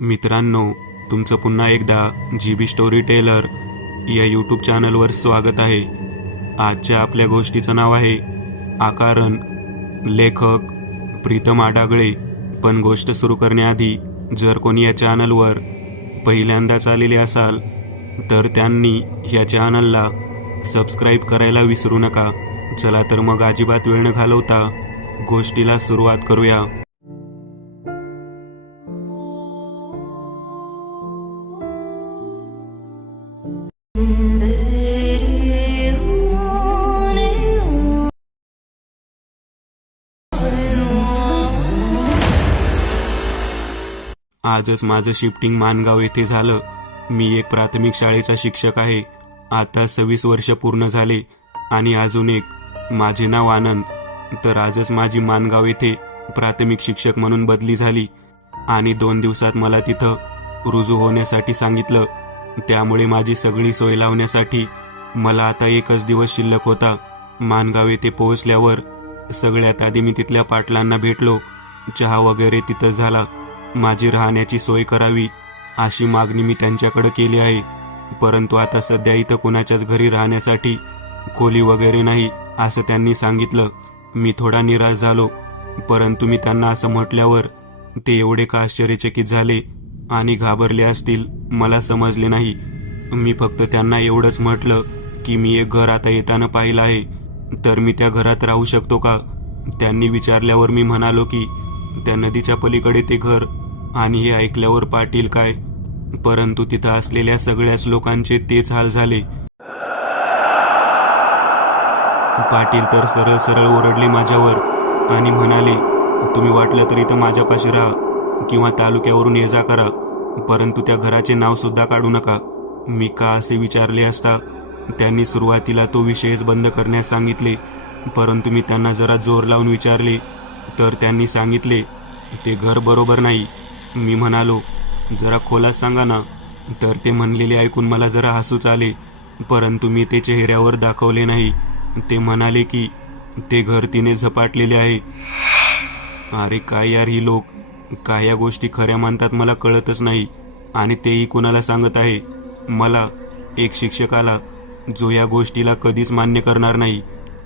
मित्रांनो, तुमचं पुन्हा एकदा GB स्टोरी टेलर या यूट्यूब चॅनलवर स्वागत आहे. आजच्या आपल्या गोष्टीचं नाव आहे आकारण. लेखक प्रीतम आडागळे. पण गोष्ट सुरू करण्याआधी जर कोणी या चॅनलवर पहिल्यांदाच आलेले असाल तर त्यांनी या चॅनलला सबस्क्राईब करायला विसरू नका. चला तर मग अजिबात वेळ न घालवता गोष्टीला सुरुवात करूया. आजच माझं शिफ्टिंग माणगाव येथे झालं. मी एक प्राथमिक शाळेचा शिक्षक आहे. आता 26 वर्ष पूर्ण झाले आणि अजून एक माझे नाव आनंद. तर आजच माझी माणगाव येथे प्राथमिक शिक्षक म्हणून बदली झाली आणि 2 दिवसात मला तिथं रुजू होण्यासाठी सांगितलं. त्यामुळे माझी सगळी सोय लावण्यासाठी मला आता एकच दिवस शिल्लक होता. माणगाव येथे पोहोचल्यावर सगळ्यात आधी मी तिथल्या पाटलांना भेटलो. चहा वगैरे तिथं झाला. माझी राहण्याची सोय करावी अशी मागणी मी त्यांच्याकडे केली आहे. परंतु आता सध्या इथं कुणाच्याच घरी राहण्यासाठी खोली वगैरे नाही असं त्यांनी सांगितलं. मी थोडा निराश झालो. परंतु मी त्यांना असं म्हटल्यावर ते एवढे का आश्चर्यचकित झाले आणि घाबरले असतील मला समजले नाही. मी फक्त त्यांना एवढंच म्हटलं की मी एक घर आता येताना पाहिलं आहे, तर मी त्या घरात राहू शकतो का. त्यांनी विचारल्यावर मी म्हणालो की त्या नदीच्या पलीकडे ते घर. आणि हे ऐकल्यावर पाटील काय, परंतु तिथं असलेल्या सगळ्याच लोकांचे तेच हाल झाले. पाटील तर सरळ सरळ ओरडले माझ्यावर आणि म्हणाले, तुम्ही वाटलं तर इथं माझ्यापाशी राहा किंवा तालुक्यावरून ये जा करा, परंतु त्या घराचे नाव सुद्धा काढू नका. मी का असे विचारले असता त्यांनी सुरुवातीला तो विषयच बंद करण्यास सांगितले. परंतु मी त्यांना जरा जोर लावून विचारले तर त्यांनी सांगितले ते घर बरोबर नाही. मी म्हणालो, जरा खोलात सांगा ना. तर ते म्हणलेले ऐकून मला जरा हसूच आले, परंतु मी ते चेहऱ्यावर दाखवले नाही. ते म्हणाले की ते घर तिने झपाटलेले आहे. अरे काय यार, ही लोक काय या गोष्टी खऱ्या मानतात मला कळतच नाही. आणि तेही कुणाला सांगत आहे, मला, एक शिक्षकाला, जो या गोष्टीला कधीच मान्य करणार नाही.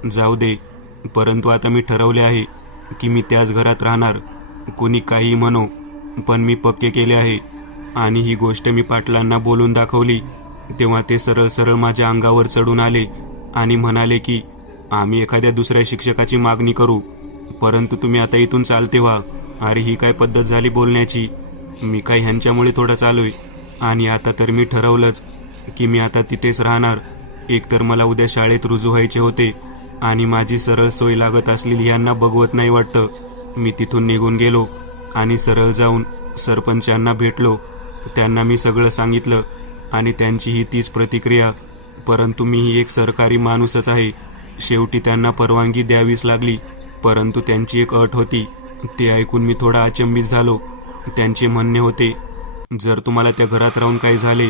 जाऊ दे, परंतु आता मी ठरवले आहे की मी त्याच घरात राहणार. कोणी काही म्हणो, पण मी पक्के केले आहे. आणि ही गोष्ट मी पाटलांना बोलून दाखवली तेव्हा ते सरळ सरळ माझ्या अंगावर चढून आले आणि म्हणाले की आम्ही एखाद्या दुसऱ्या शिक्षकाची मागणी करू, परंतु तुम्ही आता इथून चालते व्हा. अरे ही काय पद्धत झाली बोलण्याची. मी काय ह्यांच्यामुळे थोडं चालूय. आणि आता तर मी ठरवलंच की मी आता तिथेच राहणार. एकतर मला उद्या शाळेत रुजू व्हायचे होते आणि माझी सरळ सोय लागत असलेली यांना बघवत नाही वाटतं. मी तिथून निघून गेलो आणि सरळ जाऊन सरपंचांना भेटलो. त्यांना मी सगळं सांगितलं आणि त्यांचीही तीच प्रतिक्रिया. परंतु मीही एक सरकारी माणूसच आहे. शेवटी त्यांना परवानगी द्यावीच लागली. परंतु त्यांची एक अट होती. ते ऐकून मी थोडा अचंबित झालो. त्यांचे म्हणणे होते, जर तुम्हाला त्या घरात राहून काही झाले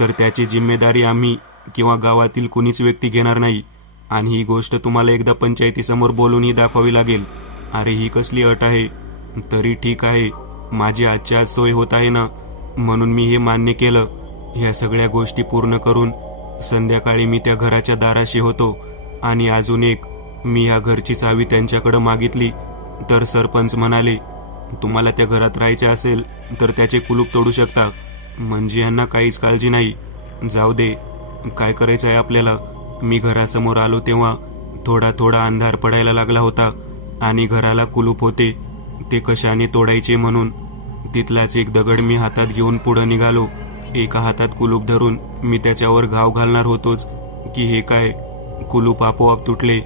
तर त्याची जिम्मेदारी आम्ही किंवा गावातील कुणीच व्यक्ती घेणार नाही. आणि ही गोष्ट तुम्हाला एकदा पंचायतीसमोर बोलूनही दाखवावी लागेल. अरे ही कसली अट आहे. तरी ठीक आहे, माझी आजच्या आज सोय होत आहे ना, म्हणून मी हे मान्य केलं. ह्या सगळ्या गोष्टी पूर्ण करून संध्याकाळी मी त्या घराच्या दाराशी होतो. आणि अजून एक, मी ह्या घरची चावी त्यांच्याकडे मागितली तर सरपंच म्हणाले, तुम्हाला त्या घरात राहायचे असेल तर त्याचे कुलूप तोडू शकता. म्हणजे यांना काहीच काळजी नाही. जाऊ दे, काय करायचं आहे आपल्याला. मी घरासमोर आलो तेव्हा थोडा थोडा अंधार पडायला लागला होता आणि घराला कुलूप होते. ते कशाने तोडायचे म्हणून तिथलाच एक दगड मी हातात घेऊन पुढे निघालो. एका हातात कुलूप धरून मी त्याच्यावर घाव घालणार होतोच की हे काय, कुलूप आपोआप तुटले.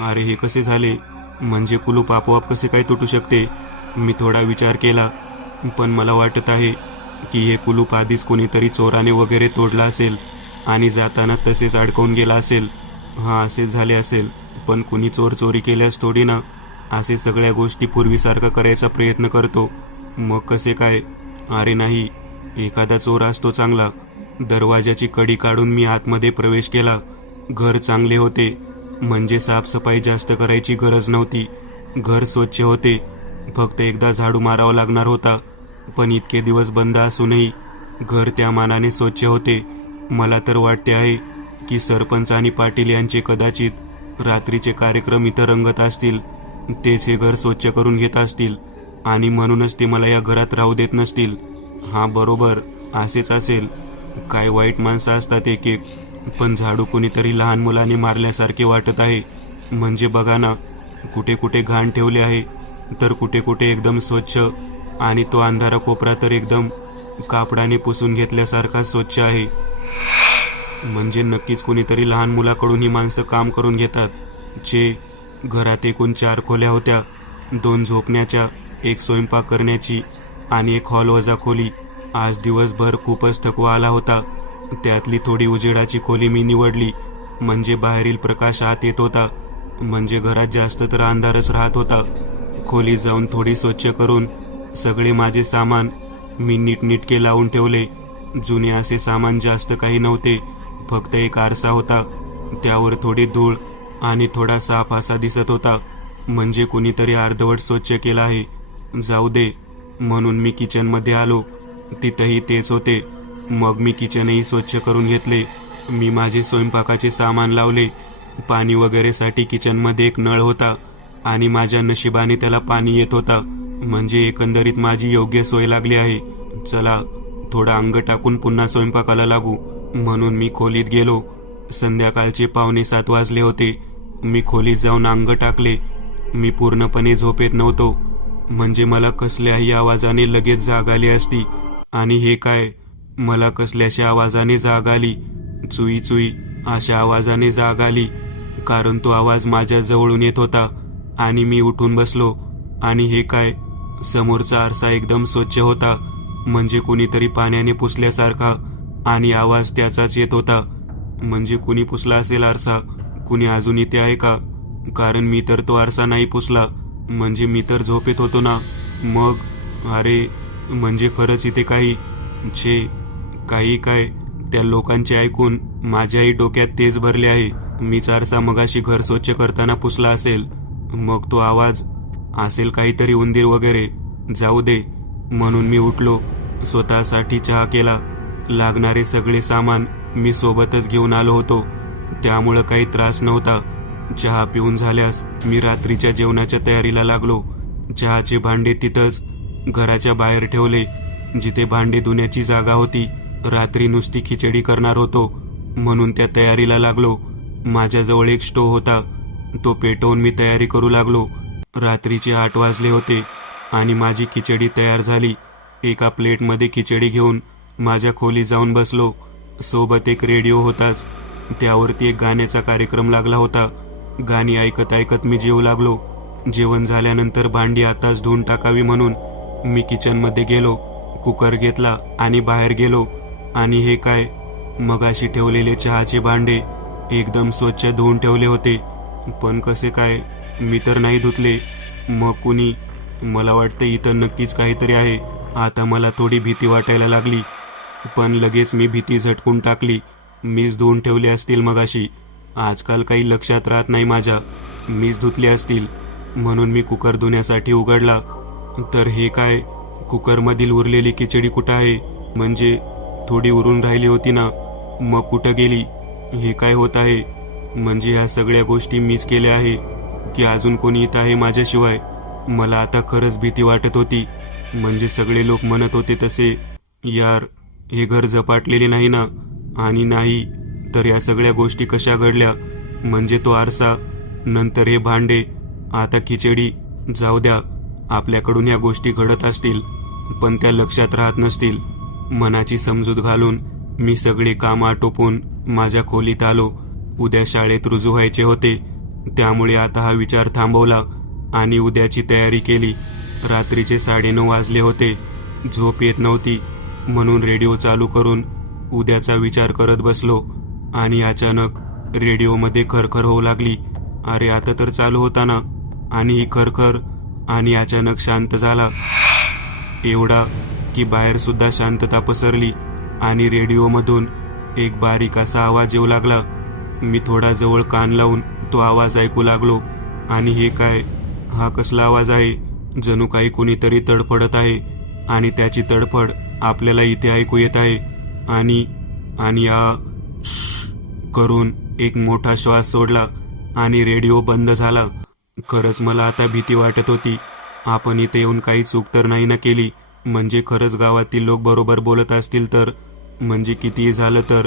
अरे हे कसे झाले, म्हणजे कुलूप आपोआप कसे काय तुटू शकते. मी थोडा विचार केला, पण मला वाटत आहे की हे कुलूप आधीच कोणीतरी चोराने वगैरे तोडला असेल आणि जाताना तसेच अडकवून गेला असेल. हां, असेच झाले असेल. पण कुणी चोर चोरी केल्यास थोडी ना असे सगळ्या गोष्टी पूर्वीसारखा करायचा प्रयत्न करतो. मग कसे काय. अरे नाही, एखादा चोर असतो चांगला. दरवाजाची कडी काढून मी आतमध्ये प्रवेश केला. घर चांगले होते, म्हणजे साफसफाई जास्त करायची गरज नव्हती. घर स्वच्छ होते. फक्त एकदा झाडू मारावा लागणार होता. पण इतके दिवस बंद असूनही घर त्या मानाने स्वच्छ होते. मला तर वाटते आहे की सरपंच आणि पाटील यांचे कदाचित रात्रीचे कार्यक्रम इथं रंगत असतील. तेच हे घर स्वच्छ करून घेत असतील आणि म्हणूनच ते मला या घरात राहू देत नसतील. हां, बरोबर, असेच असेल. काय वाईट माणसं असतात एक एक. पण झाडू कोणीतरी लहान मुलाने मारल्यासारखे वाटत आहे. म्हणजे बघा ना, कुठे कुठे घाण ठेवले आहे तर कुठे कुठे एकदम स्वच्छ, आणि तो अंधारा कोपरा तर एकदम कापडाने पुसून घेतल्यासारखा स्वच्छ आहे. म्हणजे नक्कीच कोणीतरी लहान मुलाकडून ही माणसं काम करून घेतात. घरात एकूण 4 खोल्या होत्या, 2 झोपण्याच्या, 1 स्वयंपाक करण्याची आणि 1 हॉल वजा खोली. आज दिवसभर खूपच थकवा आला होता. त्यातली थोडी उजेडाची खोली मी निवडली, म्हणजे बाहेरील प्रकाश आत येत होता. म्हणजे घरात जास्त तर अंधारच राहत होता. खोलीत जाऊन थोडी स्वच्छ करून सगळे माझे सामान मी नीटनेटके लावून ठेवले. जुने असे सामान जास्त काही नव्हते, फक्त एक आरसा होता. त्यावर थोडी धूळ आणि थोडा साफ असा दिसत होता. म्हणजे कुणीतरी अर्धवट स्वच्छ केला आहे. जाऊ दे म्हणून मी किचनमध्ये आलो. तिथंही तेच होते. मग मी किचनही स्वच्छ करून घेतले. मी माझे स्वयंपाकाचे सामान लावले. पाणी वगैरेसाठी किचनमध्ये एक नळ होता आणि माझ्या नशिबाने त्याला पाणी येत होता. म्हणजे एकंदरीत माझी योग्य सोय लागली आहे. चला थोडा अंग टाकून पुन्हा स्वयंपाकाला लागू म्हणून मी खोलीत गेलो. संध्याकाळचे 6:45 वाजले होते. मी खोलीत जाऊन अंग टाकले. मी पूर्णपणे झोपेत नव्हतो. म्हणजे मला कसल्याही आवाजाने लगेच जाग आली असती. आणि हे काय, मला कसल्याशा आवाजाने जाग आली? चुई चुई अशा आवाजाने जाग आली. कारण तो आवाज माझ्या जवळून येत होता. आणि मी उठून बसलो. आणि हे काय, समोरचा आरसा एकदम स्वच्छ होता. म्हणजे कुणीतरी पाण्याने पुसल्यासारखा, आणि आवाज त्याचाच येत होता. म्हणजे कुणी पुसला असेल आरसा. कुणी अजून इथे आहे का? कारण मी तर तो आरसा नाही पुसला. म्हणजे मी तर झोपेत होतो ना. मग अरे, म्हणजे खरंच इथे काही काही काय. त्या लोकांचे ऐकून माझ्याही डोक्यात तेच भरले आहे. मीच आरसा मगाशी घर स्वच्छ करताना पुसला असेल. मग तो आवाज असेल काहीतरी उंदीर वगैरे. जाऊ दे म्हणून मी उठलो. स्वतःसाठी चहा केला. लागणारे सगळे सामान मी सोबतच घेऊन आलो होतो, त्यामुळं काही त्रास नव्हता. चहा पिऊन झाल्यास मी रात्रीच्या जेवणाच्या तयारीला लागलो. चहाचे भांडे तिथंच घराच्या बाहेर ठेवले, जिथे भांडे धुण्याची जागा होती. रात्री नुसती खिचडी करणार होतो म्हणून त्या तयारीला लागलो. माझ्याजवळ एक स्टोव्ह होता. तो पेटवून मी तयारी करू लागलो. रात्रीचे 8 वाजले होते आणि माझी खिचडी तयार झाली. एका प्लेटमध्ये खिचडी घेऊन माझ्या खोलीत जाऊन बसलो. सोबत एक रेडिओ होताच. त्यावरती एक गाण्याचा कार्यक्रम लागला होता. गाणी ऐकत ऐकत मी जेवू लागलो. जेवण झाल्यानंतर भांडी आताच धुवून टाकावी म्हणून मी किचनमध्ये गेलो. कुकर घेतला आणि बाहेर गेलो. आणि हे काय, मगाशी ठेवलेले चहाचे भांडे एकदम स्वच्छ धुवून ठेवले होते. पण कसे काय, मी तर नाही धुतले. मग कुणी? मला वाटतं इथं नक्कीच काहीतरी आहे. आता मला थोडी भीती वाटायला लागली. पण लगेच मी भीती झटकून टाकली. मीच धुवून ठेवले असतील मगाशी. आजकाल काही लक्षात राहत नाही माझ्या. मीच धुतले असतील म्हणून मी कुकर धुण्यासाठी उघडला. तर हे काय, कुकरमधील उरलेली खिचडी कुठं आहे? म्हणजे थोडी उरून राहिली होती ना, मग कुठं गेली? हे काय होत आहे? म्हणजे ह्या सगळ्या गोष्टी मीच केल्या आहे की अजून कोणी इथं आहे माझ्याशिवाय? मला आता खरंच भीती वाटत होती. म्हणजे सगळे लोक म्हणत होते तसे, यार हे घर झपाटलेले नाही ना? आणि नाही तर या सगळ्या गोष्टी कशा घडल्या? म्हणजे तो आरसा, नंतर हे भांडे, आता खिचडी. जाऊ द्या, आपल्याकडून या गोष्टी घडत असतील पण त्या लक्षात राहत नसतील. मनाची समजूत घालून मी सगळे काम आटोपून माझ्या खोलीत आलो. उद्या शाळेत रुजू व्हायचे होते, त्यामुळे आता हा विचार थांबवला आणि उद्याची तयारी केली. रात्रीचे 9:30 वाजले होते. झोप येत नव्हती म्हणून रेडिओ चालू करून उद्याचा विचार करत बसलो. आणि अचानक रेडिओमध्ये खरखर होऊ लागली. अरे आता तर चालू होता ना. आणि ही खरखर आणि अचानक शांत झाला. एवढा की बाहेर सुद्धा शांतता पसरली. आणि रेडिओमधून एक बारीक असा आवाज येऊ लागला. मी थोडा जवळ कान लावून तो आवाज ऐकू लागलो. आणि हे काय, हा कसला आवाज आहे? जणू काही कोणीतरी तडफडत आहे. आणि त्याची तडफड आपल्याला इथे ऐकू येत आहे. आणि आणि करून एक मोठा श्वास सोडला आणि रेडिओ बंद झाला. खरंच मला आता भीती वाटत होती. आपण इथे येऊन काही चूक तर नाही ना केली? म्हणजे खरंच गावातील लोक बरोबर बोलत असतील तर? म्हणजे कितीही झालं तर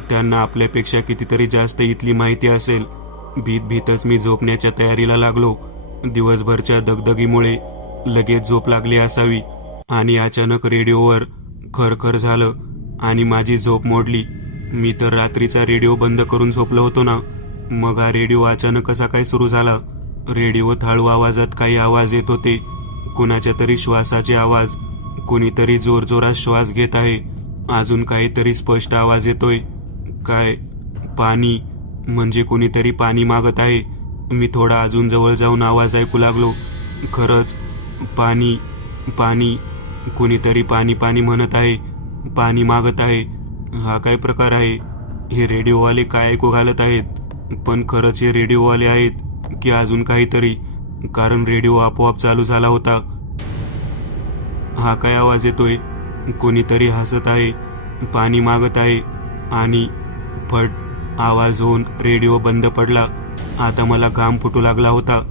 त्यांना आपल्यापेक्षा कितीतरी जास्त इथली माहिती असेल. भीतच मी झोपण्याच्या तयारीला लागलो. दिवसभरच्या दगदगीमुळे लगेच झोप लागली असावी आणि अचानक रेडिओवर खरखर झालं आणि माझी झोप मोडली. मी तर रात्रीचा रेडिओ बंद करून झोपलो होतो ना, मग हा रेडिओ अचानक कसा काय सुरू झाला? रेडिओत हळू आवाजात काही आवाज येत होते, कुणाच्या तरी श्वासाचे आवाज. कोणीतरी जोरजोरात श्वास घेत आहे. अजून काहीतरी स्पष्ट आवाज येतोय. काय? पाणी? म्हणजे कोणीतरी पाणी मागत आहे. मी थोडा अजून जवळ जाऊन आवाज ऐकू लागलो. खरंच पाणी पाणी. कोणीतरी पाणी पाणी म्हणत आहे, पाणी मागत आहे. हा काय प्रकार आहे? हे रेडिओवाले काय ऐकू घालत आहेत? पण खरंच हे रेडिओवाले आहेत की अजून काहीतरी? कारण रेडिओ आपोआप चालू झाला होता. हा काय आवाज येतोय? कोणीतरी हसत आहे, पाणी मागत आहे. आणि फट आवाज होऊन रेडिओ बंद पडला. आता मला घाम फुटू लागला होता.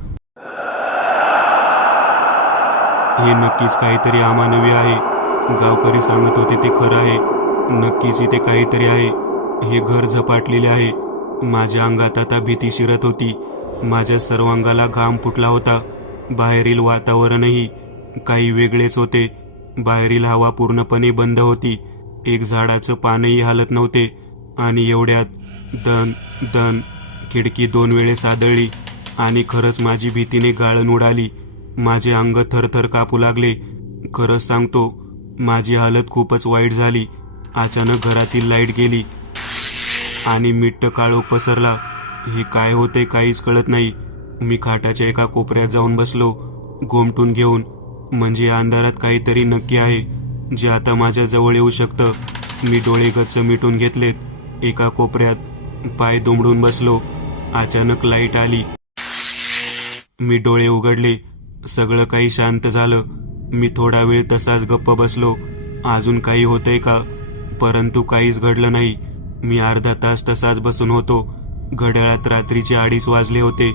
हे नक्कीच काहीतरी अमानवी आहे. गावकरी सांगत होते ते खरं आहे. नक्कीच इथे काहीतरी आहे. हे घर झपाटलेले आहे. माझ्या अंगात आता भीती शिरत होती. माझ्या सर्वांगाला घाम फुटला होता. बाहेरील वातावरणही काही वेगळेच होते. बाहेरील हवा पूर्णपणे बंद होती. एक झाडाचं पानही हालत नव्हते. आणि एवढ्यात दन दन खिडकी 2 वेळेस आदळली आणि खरंच माझी भीतीने गाळण उडाली. माझे अंग थरथर कापू लागले. खरंच सांगतो, माझी हालत खूपच वाईट झाली. अचानक घरातील लाईट गेली आणि मिट्ट काळोख पसरला. हे काय होते काहीच कळत नाही. मी खाटाच्या एका कोपऱ्यात जाऊन बसलो, गोमटून घेऊन. म्हणजे या अंधारात काहीतरी नक्की आहे, जे आता माझ्या जवळ येऊ शकतं. मी डोळे गच्च मिटून घेतलेत. एका कोपऱ्यात पाय दुमडून बसलो. अचानक लाईट आली. मी डोळे उघडले. सगळं काही शांत झालं. मी थोडा वेळ तसाच गप्प बसलो. अजून काही होतंय का? परंतु काहीच घडलं नाही. मी अर्धा तास तसाच बसून होतो. घड्याळात रात्रीचे 2:30 वाजले होते.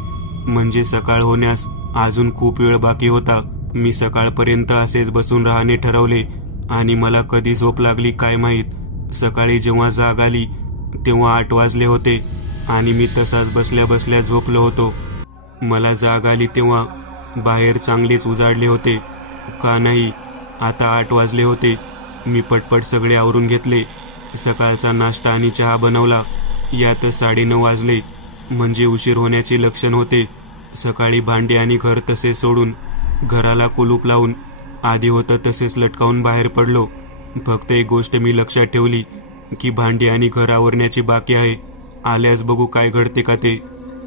म्हणजे सकाळ होण्यास अजून खूप वेळ बाकी होता. मी सकाळपर्यंत असेच बसून राहणे ठरवले आणि मला कधी झोप लागली काय माहीत. सकाळी जेव्हा जाग आली तेव्हा 8 वाजले होते आणि मी तसाच बसल्या बसल्या झोपलो होतो. मला जाग आली तेव्हा बाहेर चांगलेच उजाडले होते. का नाही, आता 8 वाजले होते. मी पटपट सगळे आवरून घेतले. सकाळचा नाश्ता आणि चहा बनवला. यातच 9:30 वाजले. म्हणजे उशीर होण्याचे लक्षण होते. सकाळी भांडे आणि घर तसे सोडून घराला कुलूप लावून आधी होतं तसेच लटकावून बाहेर पडलो. फक्त एक गोष्ट मी लक्षात ठेवली की भांडी आणि घर आवरण्याची बाकी आहे. आल्यास बघू काय घडते का ते.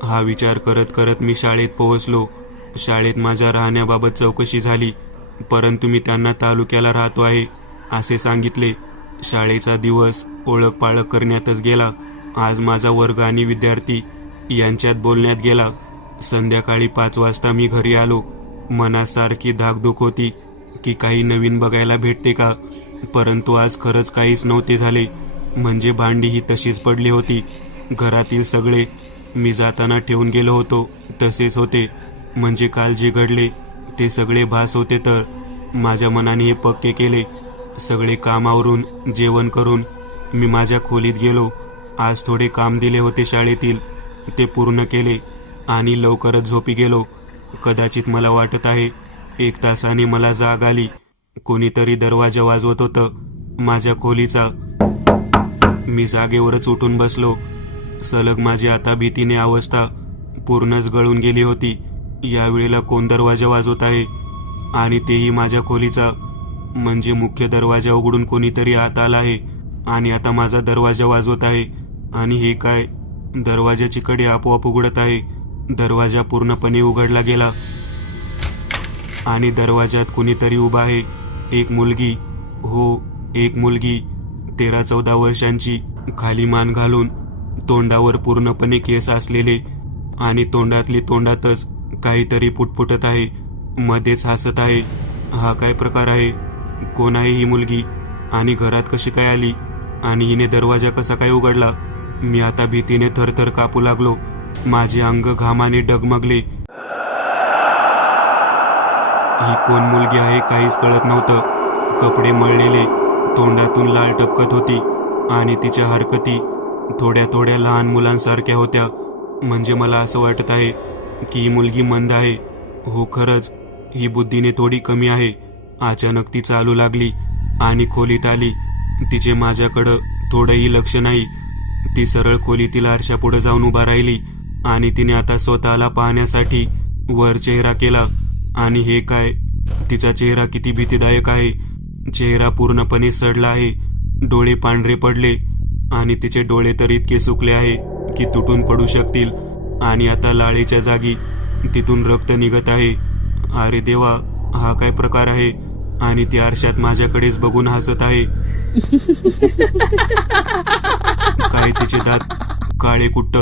हा विचार करत करत मी शाळेत पोहोचलो. शाळेत माझ्या राहण्याबाबत चौकशी झाली, परंतु मी त्यांना तालुक्याला राहतो आहे असे सांगितले. शाळेचा दिवस ओळख पाळख करण्यातच गेला. आज माझा वर्ग आणि विद्यार्थी यांच्यात बोलण्यात गेला. संध्याकाळी 5 वाजता मी घरी आलो. मनात सारखी धाकधूक होती की काही नवीन बघायला भेटते का. परंतु आज खरंच काहीच नव्हते झाले. म्हणजे भांडी ही तशीच पडली होती. घरातील सगळे मी जाताना ठेवून गेलो होतो तसेच होते. म्हणजे काल जे घडले ते सगळे भास होते. तर माझ्या मनाने हे पक्के केले. सगळे कामावरून जेवण करून मी माझ्या खोलीत गेलो. आज थोडे काम दिले होते शाळेतील, ते पूर्ण केले आणि लवकरच झोपी गेलो. कदाचित मला वाटत आहे 1 तासाने मला जाग आली. कोणीतरी दरवाजा वाजवत होतं माझ्या खोलीचा. मी जागेवरच उठून बसलो. सलग माझी आता भीतीने अवस्था पूर्णच गळून गेली होती. यावेळेला कोण दरवाजा वाजवत आहे आणि तेही माझ्या खोलीचा. म्हणजे मुख्य दरवाजा उघडून कोणीतरी आत आला आहे आणि आता माझा दरवाजा वाजवत आहे. आणि हे काय, दरवाजाची कडी आपोआप उघडत आहे. दरवाजा पूर्णपणे उघडला गेला आणि दरवाजात कुणीतरी उभा आहे. एक मुलगी. हो, एक मुलगी 13-14 वर्षांची. खाली मान घालून, तोंडावर पूर्णपणे केस असलेले आणि तोंडातली तोंडातच काहीतरी पुटपुटत आहे. मध्येच हसत आहे. हा काय प्रकार आहे? कोण आहे ही मुलगी आणि घरात कशी काय आली आणि हिने दरवाजा कसा काय उघडला? मी आता भीतीने थरथर कापू लागलो. माझे अंग घामाने डगमगले. ही कोण मुलगी आहे काहीच कळत नव्हतं. कपडे मळलेले, तोंडातून लाळ टपकत होती आणि तिच्या हरकती थोड्या थोड्या लहान मुलांसारख्या होत्या. म्हणजे मला असं वाटत आहे की ही मुलगी मंद आहे. हो, खरंच ही बुद्धीने थोडी कमी आहे. अचानक ती चालू लागली आणि खोलीत आली. तिचे माझ्याकडं थोडंही लक्ष नाही. ती सरळ खोलीतील आरशापुढे जाऊन उभा राहिली आणि तिने आता स्वतःला पाहण्यासाठी वर चेहरा केला. आणि हे काय, तिचा चेहरा किती भीतीदायक आहे. चेहरा पूर्णपणे सडला आहे, डोळे पांढरे पडले आणि तिचे डोळे तर इतके सुकले आहे की तुटून पडू शकतील. आणि आता लाळेच्या जागी तिथून रक्त निघत आहे. अरे देवा, हा काय प्रकार आहे? आणि ती आरशात माझ्याकडेच बघून हसत आहे. काय तिचे दात काळे कुट्ट.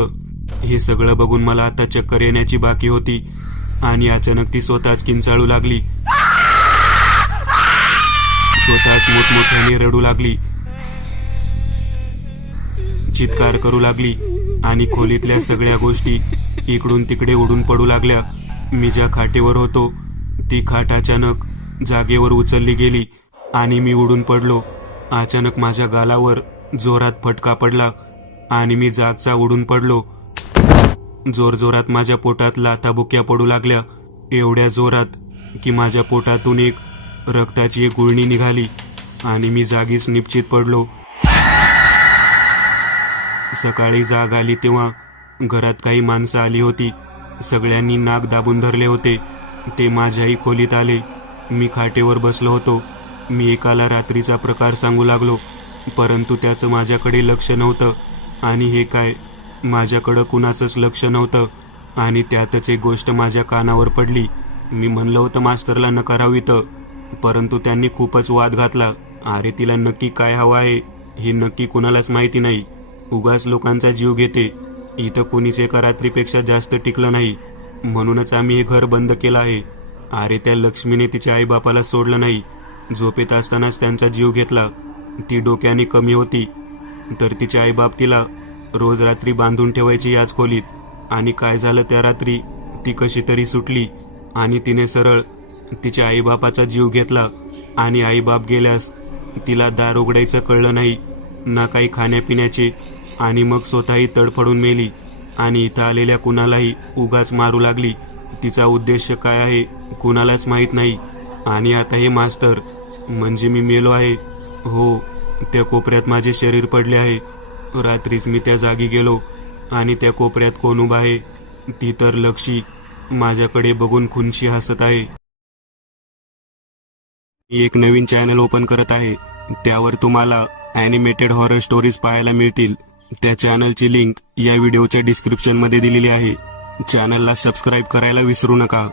हे सगळं बघून मला आता चक्कर येण्याची बाकी होती. आणि अचानक ती स्वतःच किंचाळू लागली. स्वतःच मोठमोठ्याने रडू लागली, चित्कार करू लागली आणि खोलीतल्या सगळ्या गोष्टी इकडून तिकडे उडून पडू लागल्या. मी ज्या खाटेवर होतो ती खाट अचानक जागेवर उचलली गेली आणि मी उडून पडलो. अचानक माझ्या गालावर जोरात फटका पडला आणि मी जागचा उडून पडलो. जोरजोरात माझ्या पोटात लाथाबुक्या पडू लागल्या, एवढ्या जोरात की माझ्या पोटातून एक रक्ताची एक गुळणी निघाली आणि मी जागीच निपचित पडलो. सकाळी जाग आली तेव्हा घरात काही माणसं आली होती. सगळ्यांनी नाक दाबून धरले होते. ते माझ्याही खोलीत आले. मी खाटेवर बसलो होतो. मी एकाला रात्रीचा प्रकार सांगू लागलो, परंतु त्याचं माझ्याकडे लक्ष नव्हतं. आणि हे काय, माझ्याकडं कुणाचंच लक्ष नव्हतं. आणि त्यातच एक गोष्ट माझ्या कानावर पडली. मी म्हणलं होतं मास्तरला नका राहू इथं, परंतु त्यांनी खूपच वाद घातला. अरे तिला नक्की काय हवं आहे हे नक्की कुणालाच माहिती नाही. उगाच लोकांचा जीव घेते. इथं कोणीच एका रात्रीपेक्षा जास्त टिकलं नाही, म्हणूनच आम्ही हे घर बंद केलं आहे. अरे त्या लक्ष्मीने तिच्या आईबापाला सोडलं नाही. झोपेत असतानाच त्यांचा जीव घेतला. ती डोक्याने कमी होती तर तिचे आईबाप तिला रोज रात्री बांधून ठेवायची याच खोलीत. आणि काय झालं त्या रात्री, ती कशी तरी सुटली आणि तिने सरळ तिच्या आईबापाचा जीव घेतला. आणि आईबाप गेल्यास तिला दार उघडायचं कळलं नाही, ना काही खाण्यापिण्याचे. आणि मग स्वतःही तडफडून मेली आणि इथं आलेल्या कुणालाही उगाच मारू लागली. तिचा उद्देश काय आहे कुणालाच माहीत नाही. आणि आता हे मास्तर म्हणजे मी मेलो आहे. हो, त्या कोपऱ्यात माझे शरीर पडले आहे. रात्रीच मी त्या जागी गेलो आणि त्या कोपऱ्यात कोण उभा आहे? ती तर लक्षी माझ्याकडे बघून खुनशी हसत आहे. मी एक नवीन चॅनल ओपन करत आहे. त्यावर तुम्हाला ॲनिमेटेड हॉरर स्टोरीज पाहायला मिळतील. त्या चॅनलची लिंक या व्हिडिओच्या डिस्क्रिप्शनमध्ये दिलेली आहे. चॅनलला सबस्क्राईब करायला विसरू नका.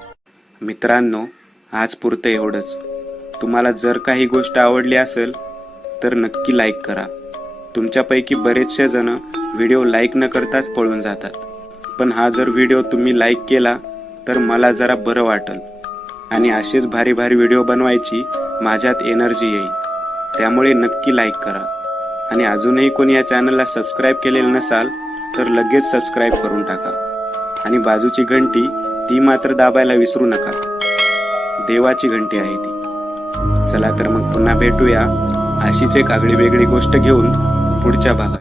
मित्रांनो, आज पुरतं एवढंच. तुम्हाला जर काही गोष्ट आवडली असेल तर नक्की लाईक करा. तुमच्यापैकी बरेचसे जण व्हिडिओ लाईक न करताच पळून जातात, पण हा जर व्हिडिओ तुम्ही लाईक केला तर मला जरा बरं वाटेल आणि असेच भारी भारी व्हिडिओ बनवायची माझ्यात एनर्जी येईल. त्यामुळे नक्की लाईक करा. आणि अजूनही कोणी या चॅनलला सबस्क्राईब केलेलं नसाल तर लगेच सबस्क्राईब करून टाका. आणि बाजूची घंटी ती मात्र दाबायला विसरू नका. देवाची घंटी आहे ती. चला तर मग पुन्हा भेटूया अशीच एक आगळी वेगळी गोष्ट घेऊन पुढच्या भागात.